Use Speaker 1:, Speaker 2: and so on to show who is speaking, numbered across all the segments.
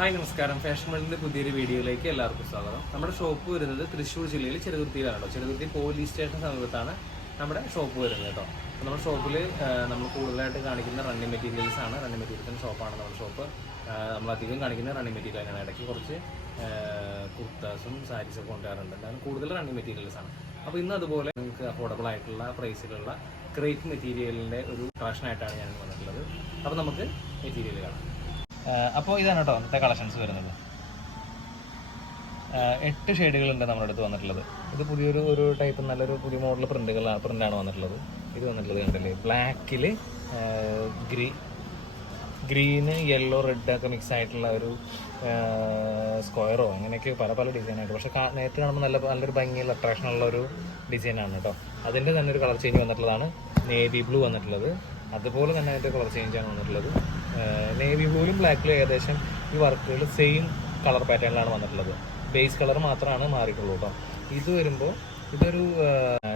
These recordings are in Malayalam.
Speaker 1: ഹായ് നമസ്കാരം. ഫാഷൻ വേൾഡിന്റെ പുതിയൊരു വീഡിയോയിലേക്ക് എല്ലാവർക്കും സ്വാഗതം. നമ്മുടെ ഷോപ്പ് വരുന്നത് തൃശ്ശൂർ ജില്ലയിൽ ചെറുതുരുത്തിയിലാണ് കേട്ടോ ചെറുതുരുത്തി പോലീസ് സ്റ്റേഷൻ സമീപത്താണ് നമ്മുടെ ഷോപ്പ് വരുന്നത് കേട്ടോ. നമ്മുടെ ഷോപ്പിൽ നമ്മൾ കൂടുതലായിട്ട് കാണിക്കുന്ന റണ്ണിങ് മെറ്റീരിയൽസ് ആണ്. റണ്ണിങ് മെറ്റീരിയൽസിന്റെ ഷോപ്പാണ് നമ്മുടെ ഷോപ്പ് നമ്മൾ അധികം കാണിക്കുന്ന റണ്ണിങ് മെറ്റീരിയൽ ആണ്. ഇടയ്ക്ക് കുറച്ച് കുർത്താസും സാരീസും കൊണ്ടുവരാറുണ്ട്. എന്നാലും കൂടുതൽ റണ്ണിങ് മെറ്റീരിയൽസ് ആണ്. അപ്പോൾ ഇന്ന് അതുപോലെ നിങ്ങൾക്ക് അഫോർഡബിൾ ആയിട്ടുള്ള പ്രൈസിലുള്ള ക്രേറ്റ് മെറ്റീരിയലിന്റെ ഒരു കളക്ഷനായിട്ടാണ് ഞാൻ വന്നിട്ടുള്ളത്. അപ്പോൾ നമുക്ക് മെറ്റീരിയൽ കാണാം. അപ്പോൾ ഇതാണ് കേട്ടോ ഇന്നത്തെ കളക്ഷൻസ് വരുന്നത്. എട്ട് ഷെയ്ഡുകളുണ്ട് നമ്മുടെ അടുത്ത് വന്നിട്ടുള്ളത്. ഇത് പുതിയൊരു ഒരു ടൈപ്പ് നല്ലൊരു പുതിയ മോഡൽ പ്രിന്റുകളാണ് പ്രിന്റാണ് വന്നിട്ടുള്ളത്. ഇത് വന്നിട്ടുള്ളത് കണ്ടില്ലേ? ബ്ലാക്കിൽ ഗ്രീ ഗ്രീന് യെല്ലോ റെഡ് ഒക്കെ മിക്സ് ആയിട്ടുള്ള ഒരു സ്ക്വയറോ അങ്ങനെയൊക്കെ പല പല ഡിസൈനായിട്ട് പക്ഷെ നേരത്തെ കാണുമ്പോൾ നല്ല നല്ലൊരു ഭംഗിയുള്ള അട്രാക്ഷൻ ഉള്ള ഒരു ഡിസൈനാണ് കേട്ടോ. അതിന്റെ തന്നെ ഒരു കളർ ചേഞ്ച് വന്നിട്ടുള്ളതാണ്. നേവി ബ്ലൂ വന്നിട്ടുള്ളത്. അതുപോലെ തന്നെ അതിന്റെ കളർ ചേഞ്ചാണ് വന്നിട്ടുള്ളത്. നേവി ബ്ലൂവിലും ബ്ലാക്കിലും ഏകദേശം ഈ വർക്കുകൾ സെയിം കളർ പാറ്റേണിലാണ് വന്നിട്ടുള്ളത്. ബേസ് കളർ മാത്രമാണ് മാറിയിട്ടുള്ളൂ കേട്ടോ ഇത് വരുമ്പോൾ ഇതൊരു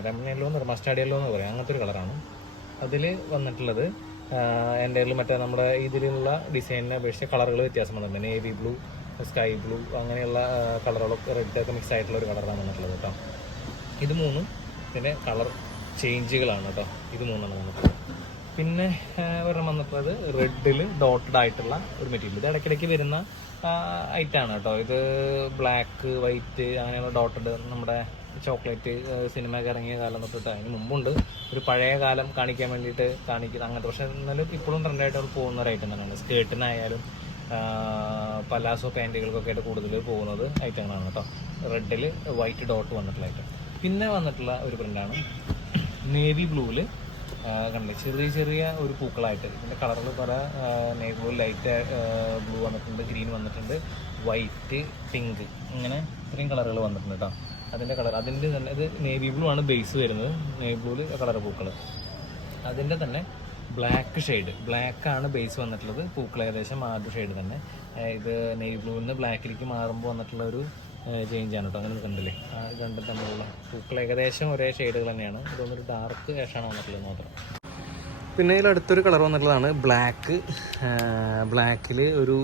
Speaker 1: രമണിയല്ലോ യെല്ലോ എന്ന് മസ്റ്റാർഡ് യല്ലോ എന്ന് പറയാം. അങ്ങനത്തെ ഒരു കളറാണ് അതിൽ വന്നിട്ടുള്ളത് എന്റെ മറ്റേ നമ്മുടെ ഇതിലുള്ള ഡിസൈനിനെ അപേക്ഷിച്ച് കളറുകൾ വ്യത്യാസം വന്നിട്ടുണ്ട്. നേവി ബ്ലൂ സ്കൈ ബ്ലൂ അങ്ങനെയുള്ള കളറുകളൊക്കെ റെഡ് ഒക്കെ മിക്സ് ആയിട്ടുള്ള ഒരു കളറാണ് വന്നിട്ടുള്ളത് കേട്ടോ ഇത് മൂന്നും പിന്നെ കളർ ചേഞ്ചുകളാണ് കേട്ടോ ഇത് മൂന്നാണ് വന്നിട്ടുള്ളത്. പിന്നെ ഒരെണ്ണം അത് റെഡിൽ ഡോട്ടഡ് ആയിട്ടുള്ള ഒരു മെറ്റീരിയൽ ഇത് ഇടയ്ക്കിടയ്ക്ക് വരുന്ന ഐറ്റാണ് കേട്ടോ. ഇത് ബ്ലാക്ക് വൈറ്റ് അങ്ങനെയുള്ള ഡോട്ടഡ് നമ്മുടെ ചോക്ലേറ്റ് സിനിമയൊക്കെ ഇറങ്ങിയ കാലം തൊട്ടിട്ട് അതിന് മുമ്പുണ്ട്. ഒരു പഴയ കാലം കാണിക്കാൻ വേണ്ടിയിട്ട് കാണിക്കുന്നത് അങ്ങനത്തെ പക്ഷേ എന്നാലും ഇപ്പോഴും ട്രെൻഡായിട്ട് അവർ പോകുന്ന ഒരു ഐറ്റം തന്നെയാണ്. സ്കേർട്ടിനായാലും പലാസോ പാന്റുകൾക്കൊക്കെ ആയിട്ട് കൂടുതൽ പോകുന്നത് ഐറ്റങ്ങളാണ് കേട്ടോ. റെഡിൽ വൈറ്റ് ഡോട്ട് വന്നിട്ടുള്ള ഐറ്റം പിന്നെ വന്നിട്ടുള്ള ഒരു പ്രിന്റാണ് നേവി ബ്ലൂവിൽ കണ്ടില്ലേ? ചെറിയ ചെറിയ ഒരു പൂക്കളായിട്ട്. ഇതിന്റെ കളറുകൾ പല ബ്ലൂ ലൈറ്റ് ബ്ലൂ വന്നിട്ടുണ്ട് ഗ്രീൻ വന്നിട്ടുണ്ട് വൈറ്റ് പിങ്ക് ഇങ്ങനെ ഇത്രയും കളറുകൾ വന്നിട്ടുണ്ട് കേട്ടോ അതിന്റെ കളർ അതിന്റെ തന്നെ ഇത് നേവി ബ്ലൂ ആണ് ബേസ് വരുന്നത്. നേവി ബ്ലൂവിൽ കളർ പൂക്കൾ അതിന്റെ തന്നെ ബ്ലാക്ക് ഷെയ്ഡ് ബ്ലാക്ക് ആണ് ബേസ് വന്നിട്ടുള്ളത്. പൂക്കൾ ഏകദേശം ആ ഷെയ്ഡ് തന്നെ. ഇത് നേവി ബ്ലൂവിൽ നിന്ന് ബ്ലാക്കിലേക്ക് മാറുമ്പോൾ വന്നിട്ടുള്ള ഒരു ചേഞ്ച് ആണ് കേട്ടോ അങ്ങനെ കണ്ടില്ലേ? ആ രണ്ട് തമ്മിലുള്ള പൂക്കൾ ഏകദേശം ഒരേ ഷെയ്ഡുകൾ തന്നെയാണ്. ഇതൊന്നൊരു ഡാർക്ക് ആഷാണ് വന്നിട്ടുള്ളത് മാത്രം. പിന്നെ ഇതിൽ അടുത്തൊരു കളർ വന്നിട്ടുള്ളതാണ് ബ്ലാക്ക് ബ്ലാക്കിൽ ഒരു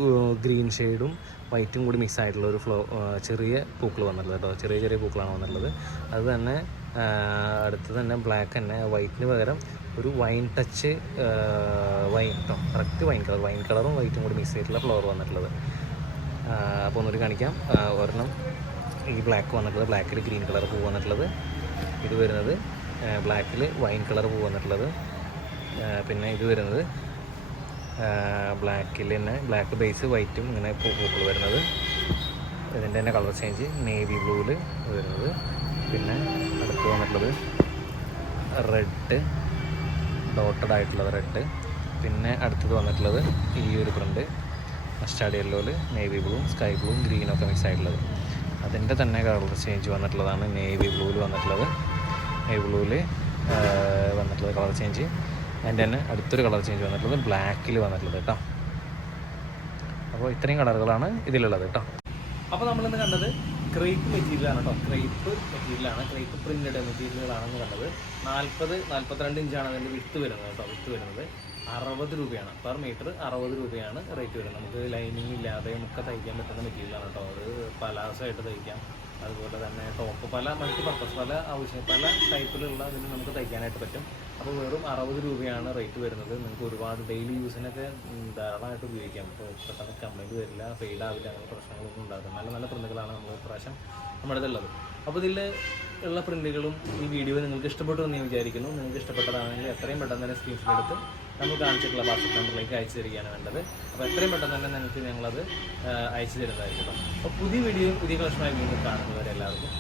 Speaker 1: ഗ്രീൻ ഷെയ്ഡും വൈറ്റും കൂടി മിക്സ് ആയിട്ടുള്ള ഒരു ഫ്ലോ ചെറിയ പൂക്കൾ വന്നിട്ടുള്ളത് കേട്ടോ. ചെറിയ ചെറിയ പൂക്കളാണ് വന്നിട്ടുള്ളത്. അത് തന്നെ അടുത്ത് തന്നെ ബ്ലാക്ക് തന്നെ. വൈറ്റിന് പകരം ഒരു വൈൻ ടച്ച് വൈൻ കേട്ടോ കറക്റ്റ് വൈൻ കളർ വൈൻ കളറും വൈറ്റും കൂടി മിക്സ് ചെയ്തിട്ടുള്ള ഫ്ലവർ വന്നിട്ടുള്ളത്. അപ്പോൾ ഒന്നുകൂടി കാണിക്കാം. ഒരെണ്ണം ഈ ബ്ലാക്ക് വന്നിട്ടുള്ളത് ബ്ലാക്കിൽ ഗ്രീൻ കളർ പൂ വന്നിട്ടുള്ളത്. ഇത് വരുന്നത് ബ്ലാക്കിൽ വൈൻ കളർ പൂ വന്നിട്ടുള്ളത്. പിന്നെ ഇത് വരുന്നത് ബ്ലാക്കിൽ തന്നെ ബ്ലാക്ക് ബേസ് വൈറ്റും ഇങ്ങനെ പൂക്കൾ വരുന്നത്. ഇതിന്റെ തന്നെ കളർ ചേഞ്ച് നേവി ബ്ലൂവിൽ വരുന്നത്. പിന്നെ അടുത്ത് വന്നിട്ടുള്ളത് റെഡ് ഡോട്ടഡ് ആയിട്ടുള്ളത് റെഡ് പിന്നെ അടുത്തത് വന്നിട്ടുള്ളത് ഈ ഒരു പ്രിന്റ് മസ്റ്റാർഡ് യെല്ലോയിൽ നേവി ബ്ലൂ സ്കൈ ബ്ലൂ ഗ്രീനും ഒക്കെ മിക്സ് ആയിട്ടുള്ളത്. അതിന്റെ തന്നെ കളർ ചേഞ്ച് വന്നിട്ടുള്ളതാണ് നേവി ബ്ലൂവിൽ വന്നിട്ടുള്ളത്. നേവി ബ്ലൂവിൽ വന്നിട്ടുള്ളത് കളർ ചേഞ്ച് അതിന്റെ തന്നെ അടുത്തൊരു കളർ ചേഞ്ച് വന്നിട്ടുള്ളത് ബ്ലാക്കിൽ വന്നിട്ടുള്ളത് കേട്ടോ അപ്പോൾ ഇത്രയും കളറുകളാണ് ഇതിലുള്ളത് കേട്ടോ അപ്പോൾ നമ്മളിന്ന് കണ്ടത് ക്രേപ്പ് മെറ്റീരിയലാണ് കേട്ടോ ക്രേപ്പ് മെറ്റീരിയലാണ് ക്രേപ്പ് പ്രിന്റഡ് മെറ്റീരിയലുകളാണെന്ന് കണ്ടത്. നാൽപ്പത് നാൽപ്പത്തിരണ്ട് ഇഞ്ചാണ് അതിന്റെ വിത്ത് വരുന്നത് കേട്ടോ വിത്ത് വരുന്നത്. അറുപത് രൂപയാണ്. പെർ മീറ്റർ അറുപത് രൂപയാണ് റേറ്റ് വരുന്നത്. നമുക്ക് ലൈനിങ് ഇല്ലാതെ ഒക്കെ തയ്ക്കാൻ പറ്റുന്ന മെറ്റീരിയലാണ് കേട്ടോ അത് പലാസമായിട്ട് തയ്ക്കാം. അതുപോലെ തന്നെ ടോപ്പ് പല മൾട്ടി പർപ്പസ് പല ആവശ്യം പല ടൈപ്പിലുള്ള ഇതിന് നമുക്ക് തയ്ക്കാനായിട്ട് പറ്റും. അപ്പോൾ വെറും അറുപത് രൂപയാണ് റേറ്റ് വരുന്നത്. നിങ്ങൾക്ക് ഒരുപാട് ഡെയിലി യൂസിനൊക്കെ ധാരാളമായിട്ട് ഉപയോഗിക്കാം. ഇപ്പോൾ പെട്ടെന്ന് കംപ്ലൈന്റ് വരില്ല ഫെയിൽ ആവില്ല അങ്ങനെ പ്രശ്നങ്ങളൊന്നും ഉണ്ടാകില്ല നല്ല നല്ല പ്രിന്റുകളാണ് നമ്മൾ ഇപ്രാവശ്യം നമ്മുടെ ഉള്ളത്. അപ്പോൾ ഇതിൽ ഉള്ള പ്രിന്റുകളും ഈ വീഡിയോ നിങ്ങൾക്ക് ഇഷ്ടപ്പെട്ടു എന്ന് ഞാൻ വിചാരിക്കുന്നു. നിങ്ങൾക്ക് ഇഷ്ടപ്പെട്ടതാണെങ്കിൽ എത്രയും പെട്ടെന്ന് തന്നെ സ്ക്രീൻഷോട്ട് എടുത്ത് നമ്മൾ കാണിച്ചിട്ടുള്ള വാട്സപ്പ് നമ്പറിലേക്ക് അയച്ചു തരികയാണ് വേണ്ടത് അപ്പോൾ എത്രയും പെട്ടെന്ന് തന്നെ നിങ്ങൾക്ക് ഞങ്ങളത് അയച്ചു തരുന്നതായിരിക്കും അപ്പോൾ പുതിയ വീഡിയോ പുതിയ കളക്ഷനായി വീണ്ടും കാണുന്നവരെല്ലാവർക്കും.